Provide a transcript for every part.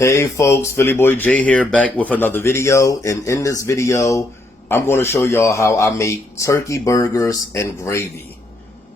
Hey folks, Philly Boy J here, back with another video. And in this video, I'm going to show y'all how I make turkey burgers and gravy.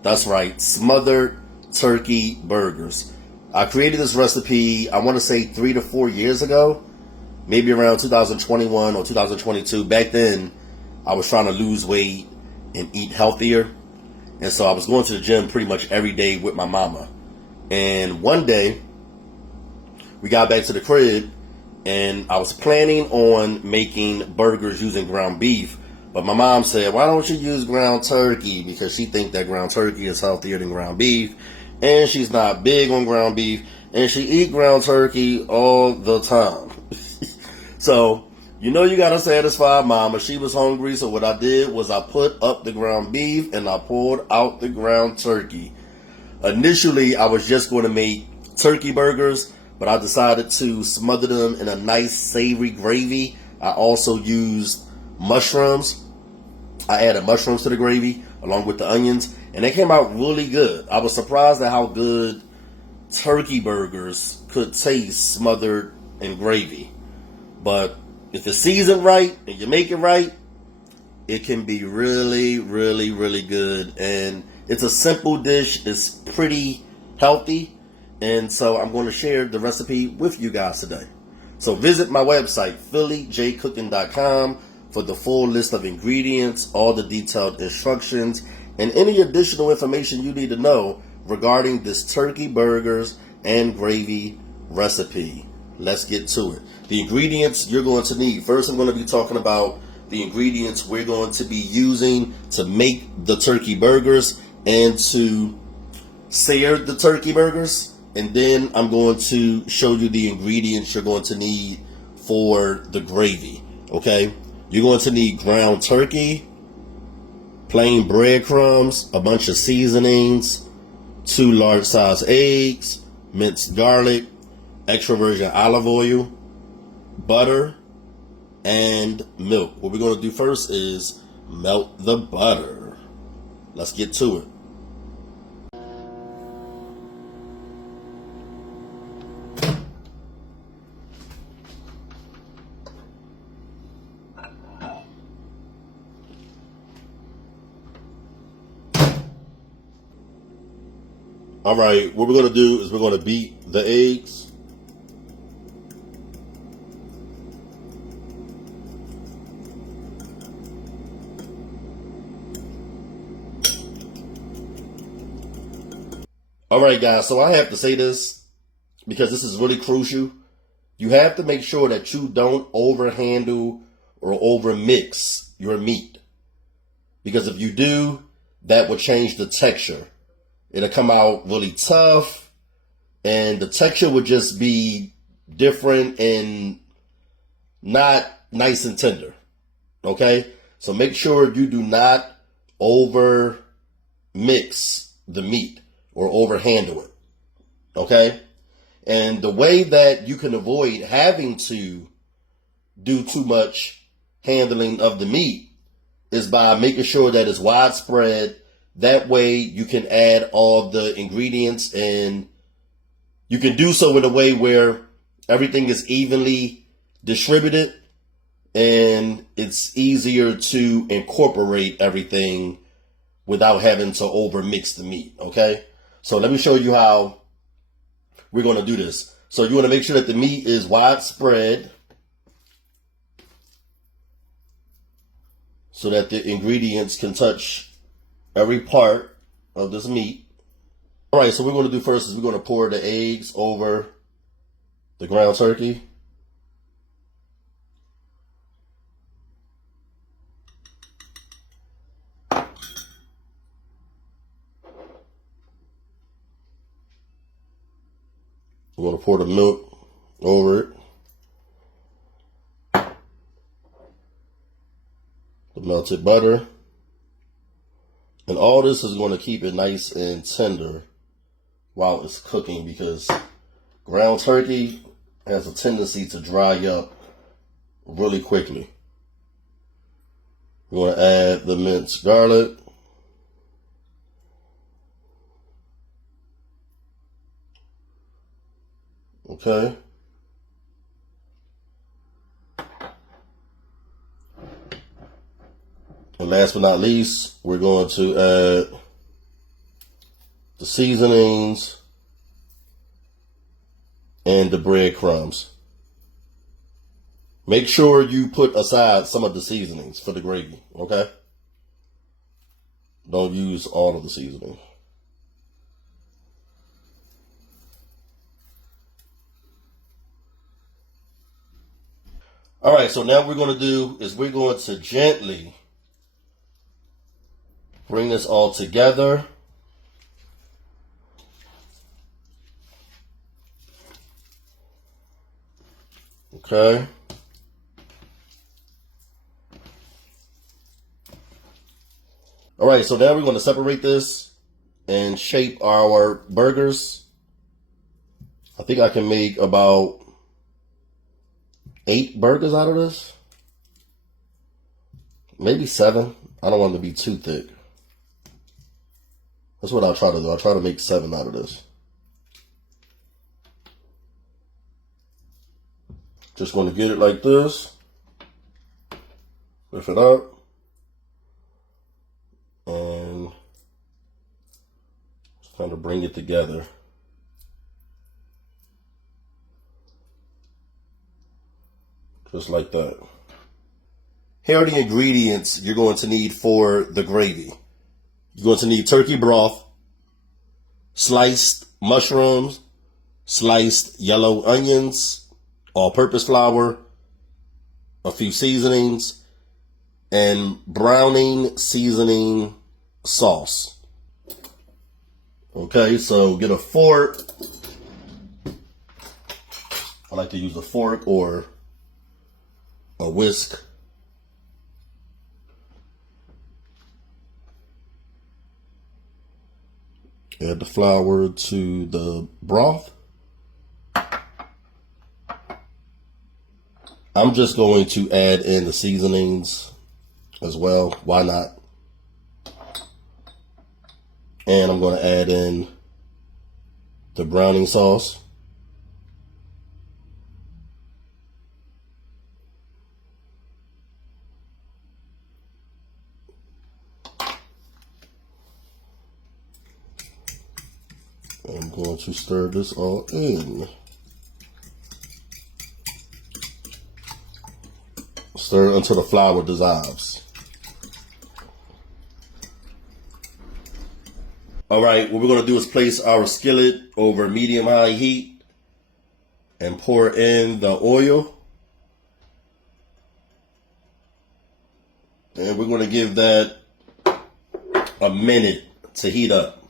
That's right, smothered turkey burgers. I created this recipe, I want to say 3 to 4 years ago, maybe around 2021 or 2022. Back then, I was trying to lose weight and eat healthier. And so I was going to the gym pretty much every day with my mama. And one day, we got back to the crib, and I was planning on making burgers using ground beef. But my mom said, why don't you use ground turkey? Because she thinks that ground turkey is healthier than ground beef. And she's not big on ground beef. And she eat ground turkey all the time. So, you know you got to satisfy mama. She was hungry. So what I did was I put up the ground beef and I pulled out the ground turkey. Initially, I was just going to make turkey burgers, but I decided to smother them in a nice savory gravy. I also used mushrooms. I added mushrooms to the gravy along with the onions, and they came out really good. I was surprised at how good turkey burgers could taste smothered in gravy. But if it's seasoned right and you make it right, it can be really, really, really good. And it's a simple dish. It's pretty healthy. And so I'm going to share the recipe with you guys today. So visit my website, PhillyJCooking.com, for the full list of ingredients, all the detailed instructions, and any additional information you need to know regarding this turkey burgers and gravy recipe. Let's get to it. The ingredients you're going to need. First, I'm going to be talking about the ingredients we're going to be using to make the turkey burgers and to sear the turkey burgers. And then I'm going to show you the ingredients you're going to need for the gravy, okay? You're going to need ground turkey, plain breadcrumbs, a bunch of seasonings, 2 large size eggs, minced garlic, extra virgin olive oil, butter, and milk. What we're going to do first is melt the butter. Let's get to it. All right, what we're going to do is we're going to beat the eggs. All right, guys, so I have to say this because this is really crucial. You have to make sure that you don't overhandle or overmix your meat. Because if you do, that will change the texture. It'll come out really tough, and the texture would just be different and not nice and tender, okay? So make sure you do not over mix the meat or overhandle it, okay? And the way that you can avoid having to do too much handling of the meat is by making sure that it's widespread. That way you can add all the ingredients, and you can do so in a way where everything is evenly distributed and it's easier to incorporate everything without having to over mix the meat, okay? So let me show you how we're going to do this. So you want to make sure that the meat is widespread so that the ingredients can touch every part of this meat. All right, so what we're going to do first is we're going to pour the eggs over the ground turkey. We're going to pour the milk over it. The melted butter. And all this is going to keep it nice and tender while it's cooking, because ground turkey has a tendency to dry up really quickly. We're going to add the minced garlic. Okay. last but not least, we're going to add the seasonings and the breadcrumbs. Make sure you put aside some of the seasonings for the gravy, okay? Don't use all of the seasoning. All right, so now what we're going to do is we're going to gently bring this all together. Okay. All right, so now we're going to separate this and shape our burgers. I think I can make about 8 burgers out of this. Maybe 7. I don't want them to be too thick. That's what I'll try to do. I'll try to make 7 out of this. Just going to get it like this. Lift it up. And just kind of bring it together. Just like that. Here are the ingredients you're going to need for the gravy. You're going to need turkey broth, sliced mushrooms, sliced yellow onions, all-purpose flour, a few seasonings, and browning seasoning sauce. Okay, so get a fork. I like to use a fork or a whisk. Add the flour to the broth. I'm just going to add in the seasonings as well. Why not? And I'm going to add in the browning sauce. I'm going to stir this all in. Stir until the flour dissolves. All right, what we're going to do is place our skillet over medium-high heat and pour in the oil. And we're going to give that a minute to heat up.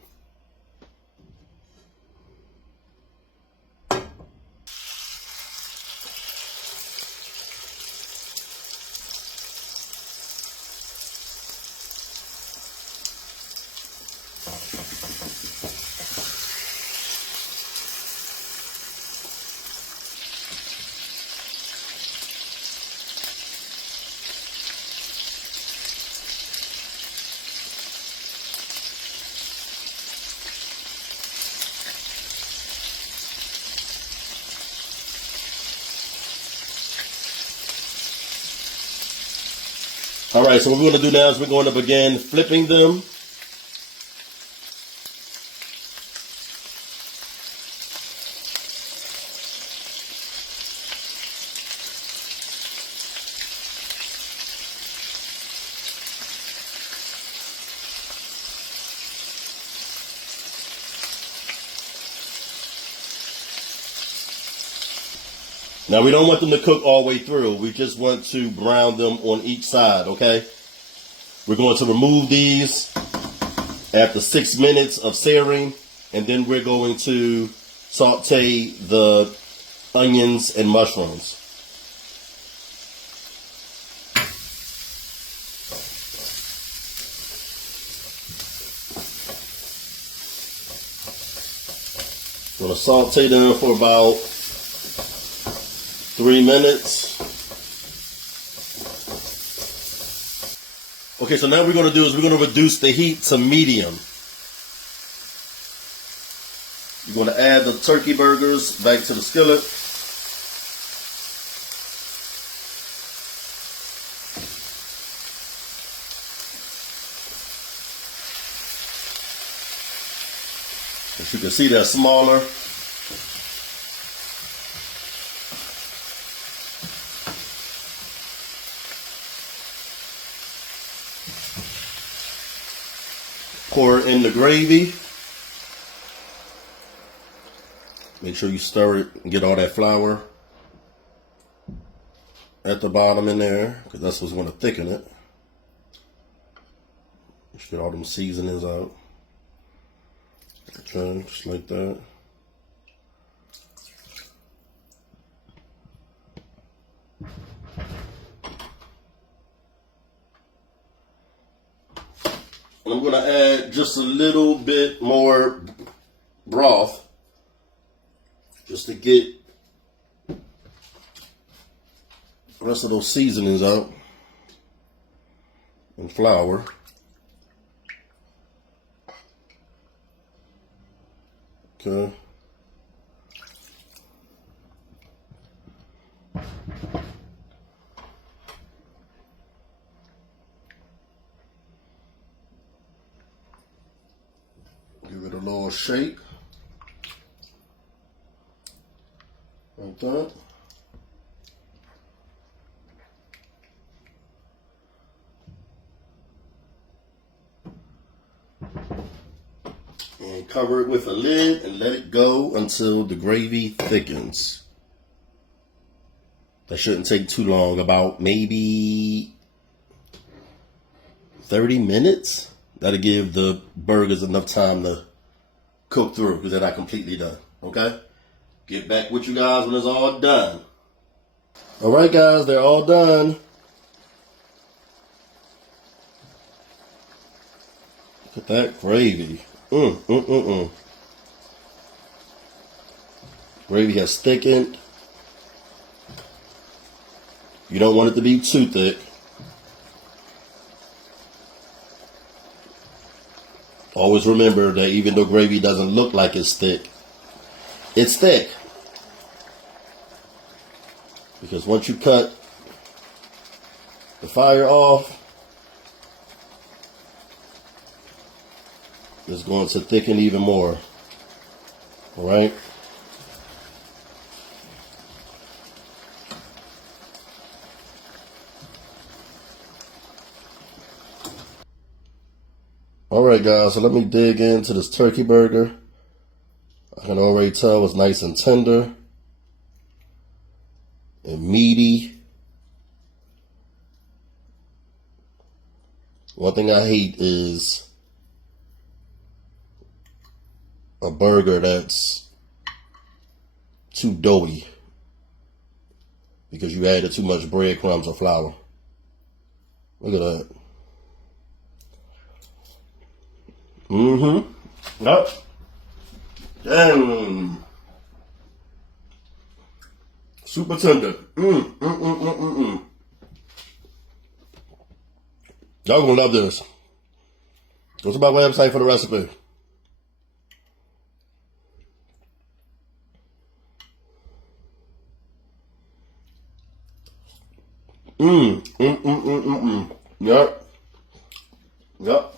All right, so what we're going to do now is we're going to begin flipping them. Now, we don't want them to cook all the way through. We just want to brown them on each side, okay? We're going to remove these after 6 minutes of searing, and then we're going to saute the onions and mushrooms. I'm going to saute them for about 3 minutes. Okay, so now what we're going to do is we're going to reduce the heat to medium. You're going to add the turkey burgers back to the skillet. As you can see, they're smaller. Pour in the gravy. Make sure you stir it and get all that flour at the bottom in there, because that's what's going to thicken it. Just get all them seasonings out. Okay, just like that. And I'm going to add just a little bit more broth just to get the rest of those seasonings out and flour. Okay. Give it a little shake. Like that. And cover it with a lid and let it go until the gravy thickens. That shouldn't take too long, about maybe 30 minutes. That'll give the burgers enough time to cook through because they're not completely done, okay? Get back with you guys when it's all done. All right, guys, they're all done. Look at that gravy. Gravy has thickened. You don't want it to be too thick. Always remember that even though gravy doesn't look like it's thick because once you cut the fire off, it's going to thicken even more. All right. All right, guys, so let me dig into this turkey burger. I can already tell it's nice and tender and meaty. One thing I hate is a burger that's too doughy because you added too much breadcrumbs or flour. Look at that. Yep. Damn. Super tender. Y'all gonna love this. Go to my website for the recipe. Yep. Yep.